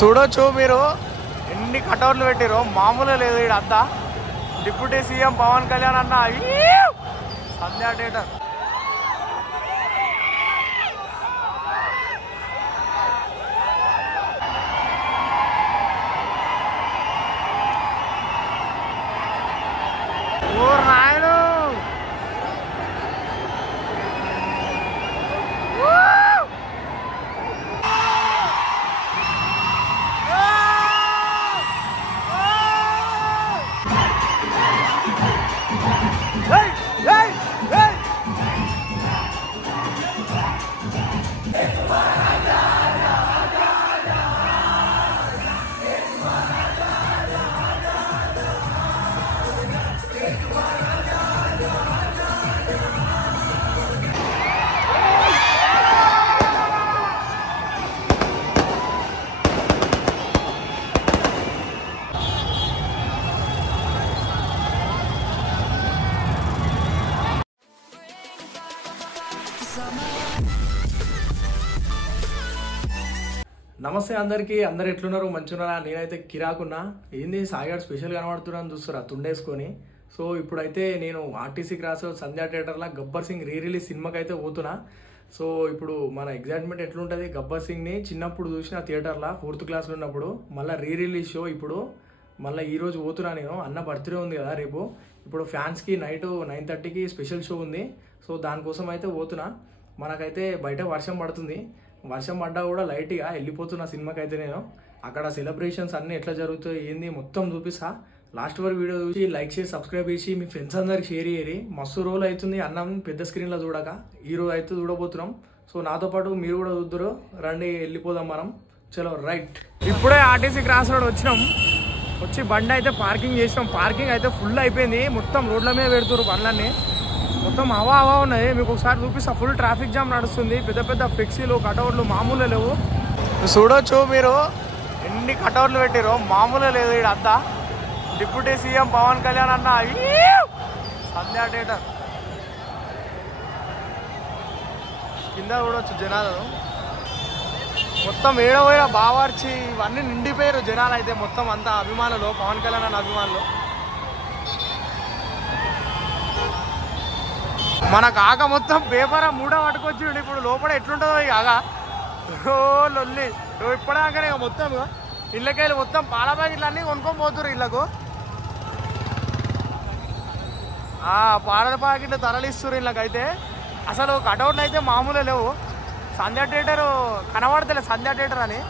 చూడొచ్చు మీరు ఎన్ని కటౌట్లు పెట్టిరో మామూలుగా లేదు. ఇక్కడ అంతా డిప్యూటీ సీఎం పవన్ కళ్యాణ్ అన్న సంధ్యా థియేటర్. ఓర్ నాయను నమస్తే అందరికీ. అందరు ఎట్లున్నారు? మంచున్నారా? నేనైతే కిరాకున్నా. ఏంది సాయిగాడు స్పెషల్ కనబడుతున్నాను చూస్తురా తుండేసుకొని. సో ఇప్పుడైతే నేను ఆర్టీసీ క్రాస్ సంధ్యా థియేటర్లో గబ్బర్ సింగ్ రిలీజ్ సినిమాకి అయితే పోతున్నా. సో ఇప్పుడు మన ఎగ్జైట్మెంట్ ఎట్లుంటుంది, గబ్బర్ సింగ్ని చిన్నప్పుడు చూసిన థియేటర్లో 4th క్లాస్లో ఉన్నప్పుడు, మళ్ళీ రిలీజ్ షో ఇప్పుడు మళ్ళీ ఈరోజు పోతున్నా. నేను అన్న బర్త్డే ఉంది కదా రేపు. ఇప్పుడు ఫ్యాన్స్కి నైట్ 9:30కి స్పెషల్ షో ఉంది. సో దానికోసం అయితే పోతున్నా. మనకైతే బయట వర్షం పడుతుంది. వర్షం పడ్డా కూడా లైట్గా వెళ్ళిపోతున్నా సినిమాకి అయితే. నేను అక్కడ సెలబ్రేషన్స్ అన్నీ ఎట్లా జరుగుతాయి ఏంది మొత్తం చూపిస్తా. లాస్ట్ వరకు వీడియో చూసి లైక్ చేసి సబ్స్క్రైబ్ చేసి మీ ఫ్రెండ్స్ అందరికి షేర్ చేయరి. మస్తు రోజులు అవుతుంది అన్నం పెద్ద స్క్రీన్లో చూడక. ఈరోజు అయితే చూడబోతున్నాం. సో నాతో పాటు మీరు కూడా చూద్దరు. రండి వెళ్ళిపోదాం మనం. చలో రైట్. ఇప్పుడే ఆర్టీసీ క్రాస్ రోడ్ వచ్చినాం. వచ్చి బండి అయితే పార్కింగ్ చేసినాం. పార్కింగ్ అయితే ఫుల్ అయిపోయింది. మొత్తం రోడ్ల మీద పెడుతున్నారు బండ్లన్నీ. మొత్తం హవా ఉన్నాయి. మీకు ఒకసారి చూపిస్తా. ఫుల్ ట్రాఫిక్ జామ్ నడుస్తుంది. పెద్ద పెద్ద ఫ్లెక్సీలు కటౌట్లు మామూలుగా లేవు. చూడొచ్చు మీరు ఎన్ని కటౌట్లు పెట్టిరో మామూలుగా లేదు. ఇక్కడ అంతా డిప్యూటీ సీఎం పవన్ కళ్యాణ్ అన్న సంధ్యా థియేటర్. కింద చూడొచ్చు జనాలు మొత్తం ఏడవైనా బావార్చి ఇవన్నీ నిండిపోయారు జనాలు అయితే. మొత్తం అంతా అభిమానులు, పవన్ కళ్యాణ్ అన్న అభిమానులు. మన కాక మొత్తం పేపర్ మూడ పట్టుకొచ్చి ఇప్పుడు లోపల ఎట్లుంటుందో ఈ కాక లొల్లి. ఇప్పటిదాకానే మొత్తం ఇళ్ళకెళ్ళి మొత్తం పాల ప్యాకెట్లు అన్నీ కొనుక్కొని పోతున్నారు ఇళ్ళకు. పాల ప్యాకెట్లు తరలిస్తున్నారు ఇళ్ళకైతే. అసలు కటౌట్లు అయితే మామూలే లేవు. సంధ్యా థియేటర్ కనబడతలే సంధ్యా థియేటర్ అని.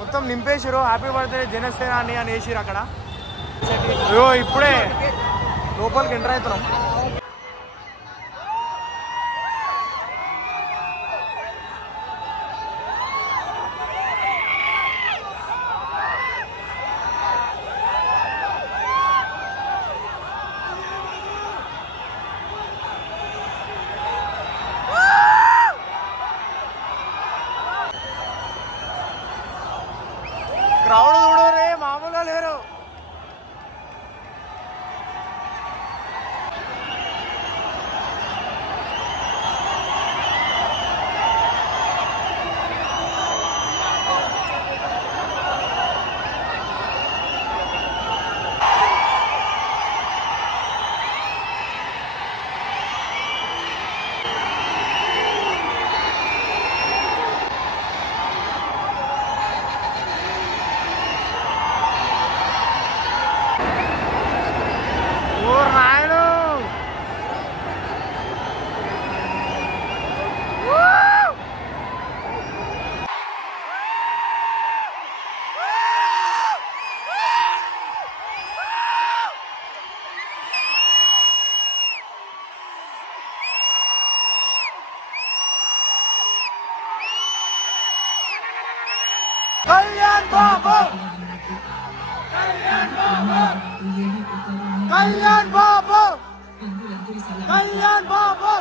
మొత్తం నింపేసారు. హ్యాపీ బర్త్డే జనసేన అని వేసిరు అక్కడ. ఇప్పుడే లోపలికి ఎంటర్ అవుతున్నాం. క్రౌడ్ చూడరే మామూలుగా లేరు. कल्याण बाबू, कल्याण बाबू, कल्याण बाबू, कल्याण बाबू।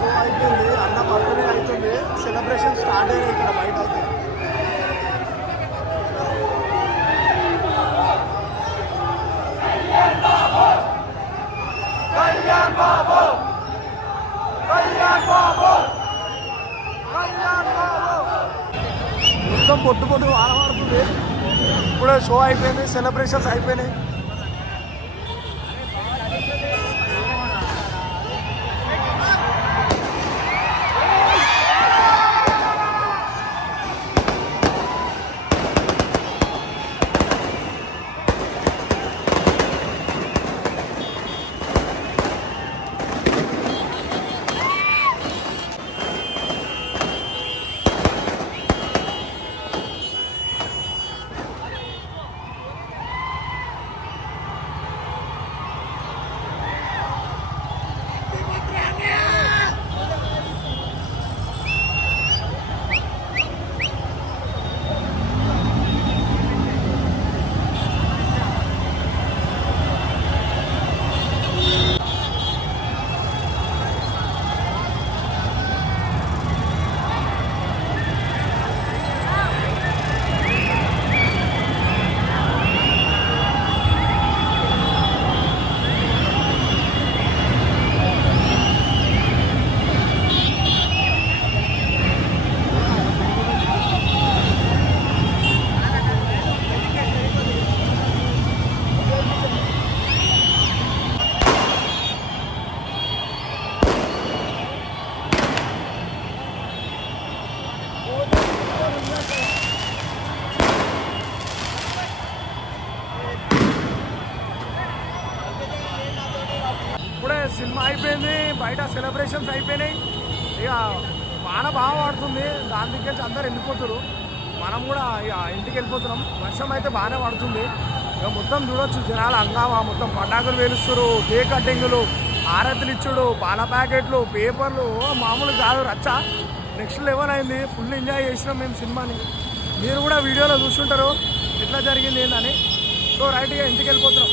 షో అయిపోయింది, అన్న బర్త్డే అవుతుంది, సెలబ్రేషన్ స్టార్ట్ అయినాయి ఇక్కడ బయట అయితే. మొత్తం పొట్టు పొట్టు ఆడబడుతుంది. ఇప్పుడే షో అయిపోయింది, సెలబ్రేషన్స్ అయిపోయినాయి. సినిమా అయిపోయింది, బయట సెలబ్రేషన్స్ అయిపోయినాయి. ఇక వాన బాగా పడుతుంది, దాని దగ్గర అందరు వెళ్ళిపోతారు. మనం కూడా ఇక ఇంటికి వెళ్ళిపోతున్నాం. వర్షం అయితే బాగానే పడుతుంది. ఇక మొత్తం చూడొచ్చు, జనాలు హంగామా, మొత్తం పటాకులు వేలుస్తారు, కేక్ కటింగులు, ఆరతులు ఇచ్చుడు, పాల ప్యాకెట్లు, పేపర్లు, మామూలు కాదు రచ్చ. నెక్స్ట్ లెవెల్ అయింది. ఫుల్ ఎంజాయ్ చేసినాం మేము సినిమాని. మీరు కూడా వీడియోలో చూస్తుంటారు ఎట్లా జరిగింది ఏందని. సో రైట్గా ఇంటికి వెళ్ళిపోతున్నాం.